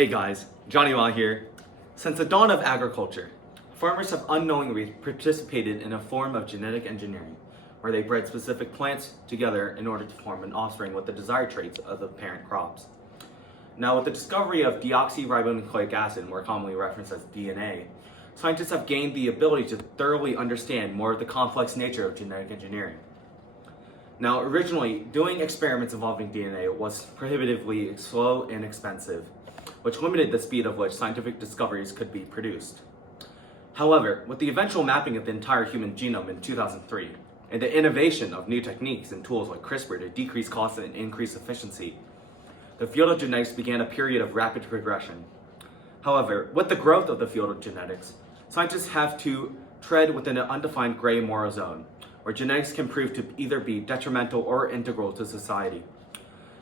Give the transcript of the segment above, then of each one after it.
Hey guys, Johnny Law here. Since the dawn of agriculture, farmers have unknowingly participated in a form of genetic engineering, where they bred specific plants together in order to form an offspring with the desired traits of the parent crops. Now, with the discovery of deoxyribonucleic acid, more commonly referenced as DNA, scientists have gained the ability to thoroughly understand more of the complex nature of genetic engineering. Now, originally, doing experiments involving DNA was prohibitively slow and expensive, which limited the speed of which scientific discoveries could be produced. However, with the eventual mapping of the entire human genome in 2003, and the innovation of new techniques and tools like CRISPR to decrease costs and increase efficiency, the field of genetics began a period of rapid progression. However, with the growth of the field of genetics, scientists have to tread within an undefined gray moral zone, where genetics can prove to either be detrimental or integral to society.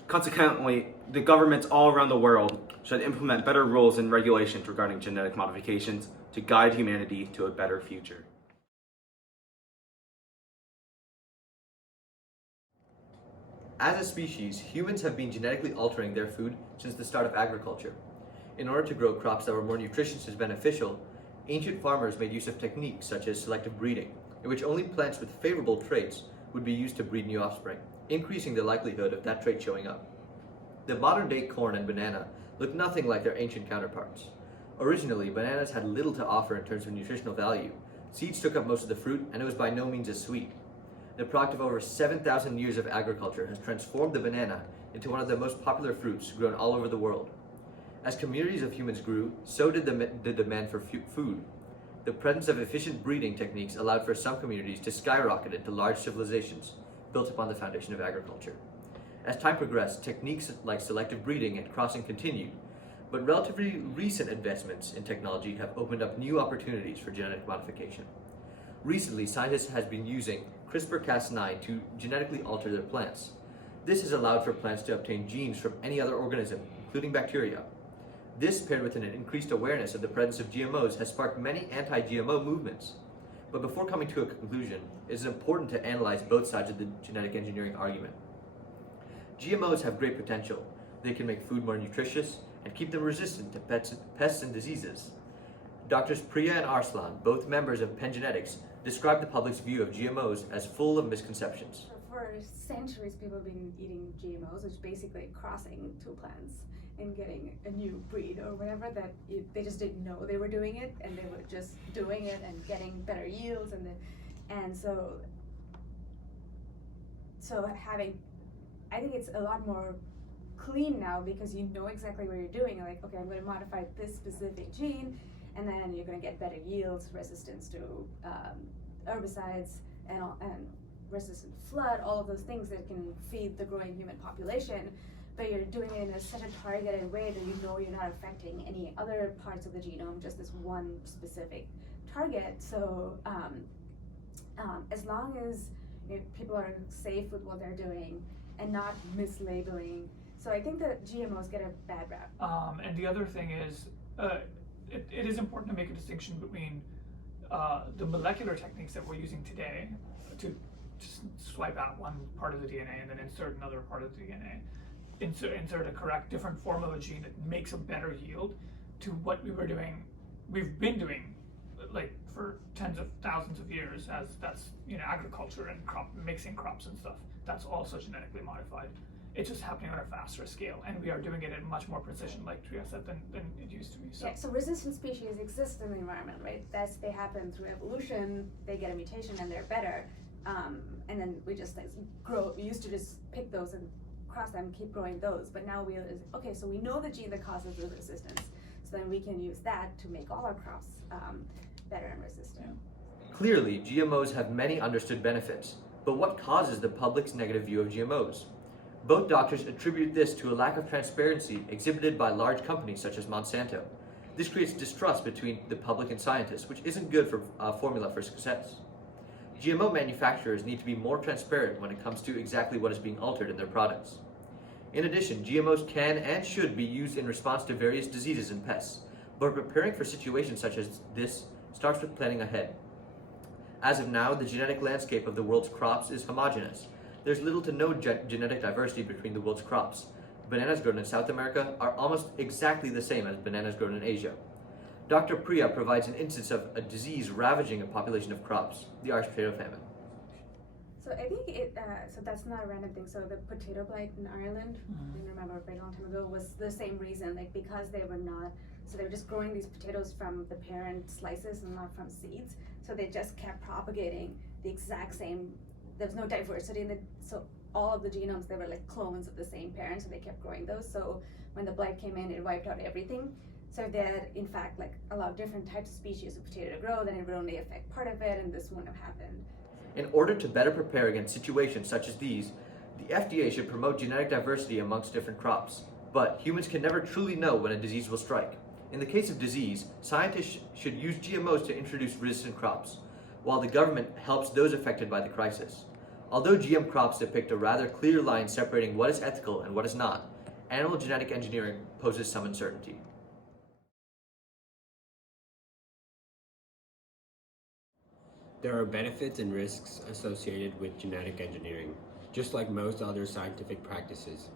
Consequently, the governments all around the world should implement better rules and regulations regarding genetic modifications to guide humanity to a better future. As a species, humans have been genetically altering their food since the start of agriculture. In order to grow crops that were more nutritious and beneficial, ancient farmers made use of techniques such as selective breeding, in which only plants with favorable traits would be used to breed new offspring, increasing the likelihood of that trait showing up. The modern-day corn and banana look nothing like their ancient counterparts. Originally, bananas had little to offer in terms of nutritional value. Seeds took up most of the fruit, and it was by no means as sweet. The product of over 7,000 years of agriculture has transformed the banana into one of the most popular fruits grown all over the world. As communities of humans grew, so did the demand for food. The presence of efficient breeding techniques allowed for some communities to skyrocket into large civilizations built upon the foundation of agriculture. As time progressed, techniques like selective breeding and crossing continued, but relatively recent advancements in technology have opened up new opportunities for genetic modification. Recently, scientists have been using CRISPR-Cas9 to genetically alter their plants. This has allowed for plants to obtain genes from any other organism, including bacteria. This, paired with an increased awareness of the presence of GMOs, has sparked many anti-GMO movements. But before coming to a conclusion, it is important to analyze both sides of the genetic engineering argument. GMOs have great potential. They can make food more nutritious and keep them resistant to pests and diseases. Doctors Priya and Arslan, both members of Penn Genetics, describe the public's view of GMOs as full of misconceptions. For centuries, people have been eating GMOs, which is basically crossing two plants and getting a new breed or whatever that they just didn't know they were doing it, and they were just doing it and getting better yields, and so having, I think it's a lot more clean now because you know exactly what you're doing. Like, okay, I'm going to modify this specific gene, and then you're going to get better yields, resistance to herbicides, and resistant to flood, all of those things that can feed the growing human population. But you're doing it in such a targeted way that you know you're not affecting any other parts of the genome, just this one specific target. So as long as people are safe with what they're doing and not mislabeling. So I think that GMOs get a bad rap. And the other thing is, it is important to make a distinction between the molecular techniques that we're using today to just swipe out one part of the DNA and then insert another part of the DNA. Insert a correct different form of a gene that makes a better yield to what we've been doing like for tens of thousands of years, as that's agriculture and mixing crops and stuff. That's also genetically modified. It's just happening on a faster scale, and we are doing it at much more precision, like Priya said, than it used to be. So. Yeah, so resistant species exist in the environment, right? They happen through evolution. They get a mutation and they're better, and then we just grow. We used to just pick those and cross them, keep growing those, but now okay, so we know the gene that causes the resistance, so then we can use that to make all our crops better and resistant. Clearly, GMOs have many understood benefits, but what causes the public's negative view of GMOs? Both doctors attribute this to a lack of transparency exhibited by large companies such as Monsanto. This creates distrust between the public and scientists, which isn't good for a formula for success. GMO manufacturers need to be more transparent when it comes to exactly what is being altered in their products. In addition, GMOs can and should be used in response to various diseases and pests, but preparing for situations such as this starts with planning ahead. As of now, the genetic landscape of the world's crops is homogeneous. There's little to no genetic diversity between the world's crops. bananas grown in South America are almost exactly the same as bananas grown in Asia. Dr. Priya provides an instance of a disease ravaging a population of crops, the Irish potato famine. So I think so that's not a random thing. So the potato blight in Ireland, I remember a very long time ago, was the same reason, like because they were not, so they were just growing these potatoes from the parent slices and not from seeds. So they just kept propagating the exact same, there was no diversity in so all of the genomes, they were like clones of the same parent, so they kept growing those. So when the blight came in, it wiped out everything. So if they had, in fact, like allowed different types of species of potato to grow, then it would only affect part of it, and this wouldn't have happened. In order to better prepare against situations such as these, the FDA should promote genetic diversity amongst different crops. But humans can never truly know when a disease will strike. In the case of disease, scientists should use GMOs to introduce resistant crops, while the government helps those affected by the crisis. Although GM crops depict a rather clear line separating what is ethical and what is not, animal genetic engineering poses some uncertainty. There are benefits and risks associated with genetic engineering, just like most other scientific practices.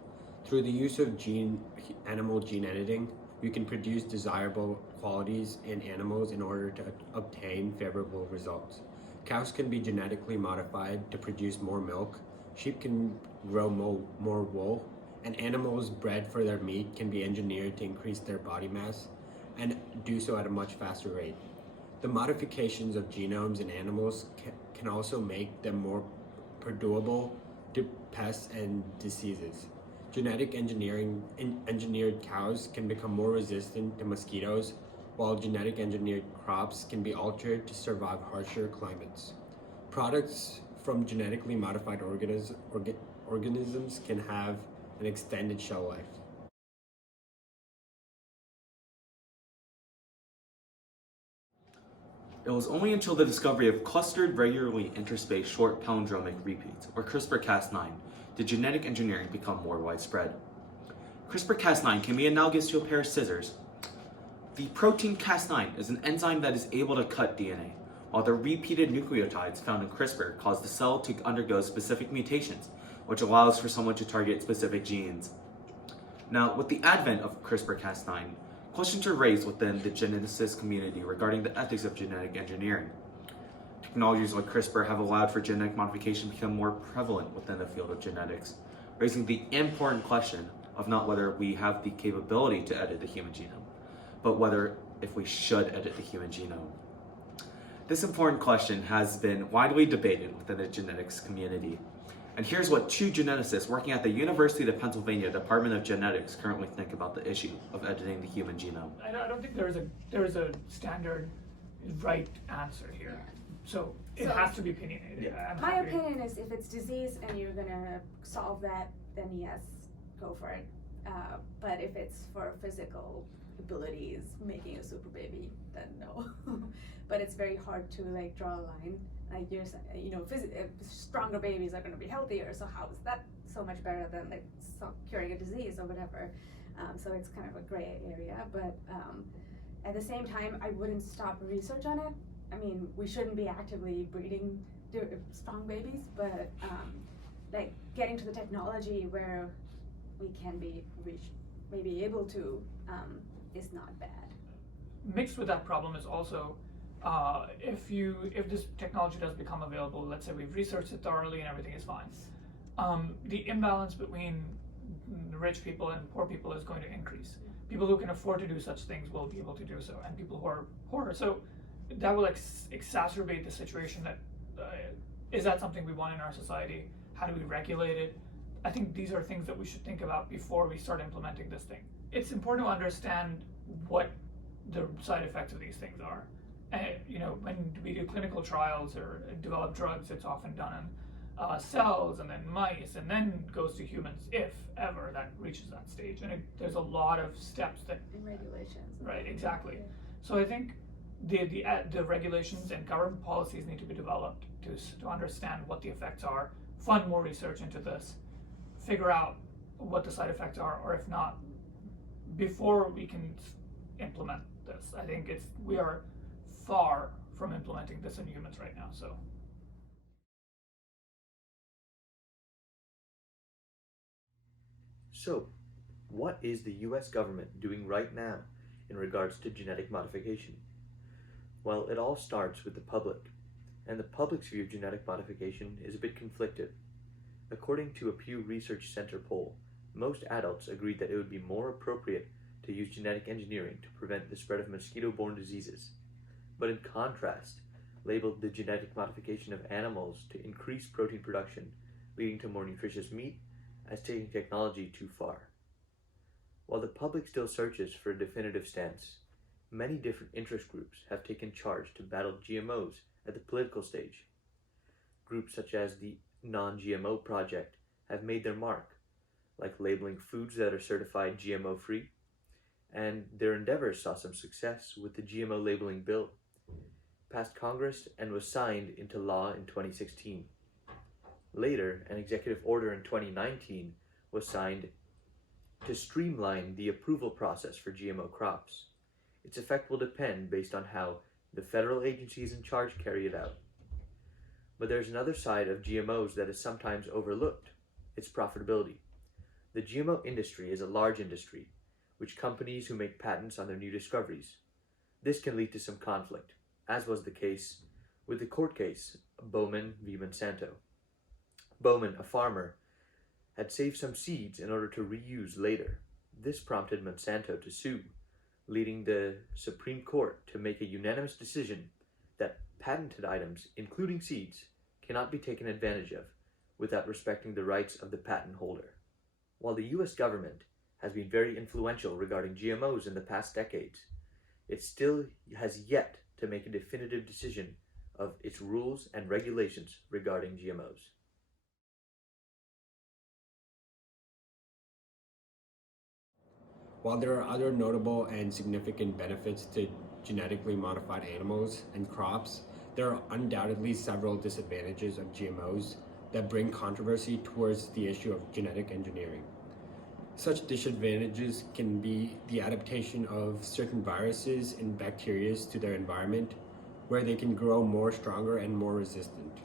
Through the use of animal gene editing, we can produce desirable qualities in animals in order to obtain favorable results. Cows can be genetically modified to produce more milk, sheep can grow more wool, and animals bred for their meat can be engineered to increase their body mass and do so at a much faster rate. The modifications of genomes in animals can also make them more perdurable to pests and diseases. Genetic engineered cows can become more resistant to mosquitoes, while genetic engineered crops can be altered to survive harsher climates. Products from genetically modified organisms can have an extended shelf life. It was only until the discovery of clustered, regularly interspaced short palindromic repeats, or CRISPR-Cas9, did genetic engineering become more widespread. CRISPR-Cas9 can be analogous to a pair of scissors. The protein Cas9 is an enzyme that is able to cut DNA, while the repeated nucleotides found in CRISPR cause the cell to undergo specific mutations, which allows for someone to target specific genes. Now, with the advent of CRISPR-Cas9, questions are raised within the geneticist community regarding the ethics of genetic engineering. Technologies like CRISPR have allowed for genetic modification to become more prevalent within the field of genetics, raising the important question of not whether we have the capability to edit the human genome, but whether if we should edit the human genome. This important question has been widely debated within the genetics community. And here's what two geneticists working at the University of Pennsylvania Department of Genetics currently think about the issue of editing the human genome. I don't think there is a standard right answer here. So it has to be opinionated. Yeah. My opinion is if it's disease and you're gonna solve that, then yes, go for it. But if it's for physical abilities, making a super baby, then no. But it's very hard to like draw a line. Like stronger babies are going to be healthier, so how is that so much better than like curing a disease or whatever? So it's kind of a gray area, but at the same time, I wouldn't stop research on it. I mean, we shouldn't be actively breeding strong babies, but like getting to the technology where we can be maybe able to is not bad. Mixed with that problem is also if this technology does become available, let's say we've researched it thoroughly and everything is fine, the imbalance between rich people and poor people is going to increase. People who can afford to do such things will be able to do so, and people who are poorer. So that will exacerbate the situation that is that something we want in our society? How do we regulate it? I think these are things that we should think about before we start implementing this thing. It's important to understand what the side effects of these things are. When we do clinical trials or develop drugs, it's often done on cells and then mice and then goes to humans, if ever that reaches that stage. And there's a lot of steps that... And regulations. Right, exactly. So I think the regulations and government policies need to be developed to understand what the effects are, fund more research into this, figure out what the side effects are, or if not, before we can implement this. I think we are far from implementing this in humans right now. So, What is the US government doing right now in regards to genetic modification? Well, it all starts with the public, and the public's view of genetic modification is a bit conflicted. According to a Pew Research Center poll, most adults agreed that it would be more appropriate to use genetic engineering to prevent the spread of mosquito-borne diseases, but in contrast, labeled the genetic modification of animals to increase protein production, leading to more nutritious meat, as taking technology too far. While the public still searches for a definitive stance, many different interest groups have taken charge to battle GMOs at the political stage. Groups such as the Non-GMO Project have made their mark, like labeling foods that are certified GMO-free, and their endeavors saw some success with the GMO labeling bill, passed Congress and was signed into law in 2016. Later, an executive order in 2019 was signed to streamline the approval process for GMO crops. Its effect will depend based on how the federal agencies in charge carry it out. But there's another side of GMOs that is sometimes overlooked: its profitability. The GMO industry is a large industry, which companies who make patents on their new discoveries. This can lead to some conflict, as was the case with the court case Bowman v. Monsanto. Bowman, a farmer, had saved some seeds in order to reuse later. This prompted Monsanto to sue, leading the Supreme Court to make a unanimous decision that patented items, including seeds, cannot be taken advantage of without respecting the rights of the patent holder. While the US government has been very influential regarding GMOs in the past decades, it still has yet to make a definitive decision of its rules and regulations regarding GMOs. While there are other notable and significant benefits to genetically modified animals and crops, there are undoubtedly several disadvantages of GMOs that bring controversy towards the issue of genetic engineering. Such disadvantages can be the adaptation of certain viruses and bacteria to their environment, where they can grow more stronger and more resistant.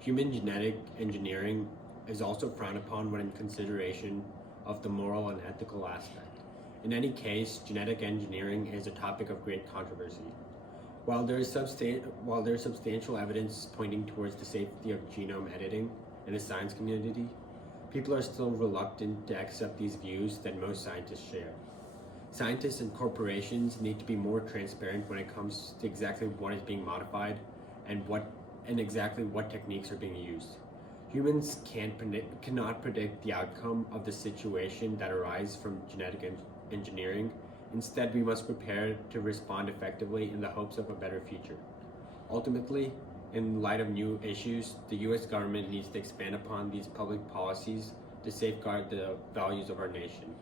Human genetic engineering is also frowned upon when in consideration of the moral and ethical aspect. In any case, genetic engineering is a topic of great controversy. While there is substantial evidence pointing towards the safety of genome editing in the science community, people are still reluctant to accept these views that most scientists share. Scientists and corporations need to be more transparent when it comes to exactly what is being modified and exactly what techniques are being used. Humans cannot predict the outcome of the situation that arises from genetic engineering. Instead, we must prepare to respond effectively in the hopes of a better future. Ultimately, in light of new issues, the US government needs to expand upon these public policies to safeguard the values of our nation.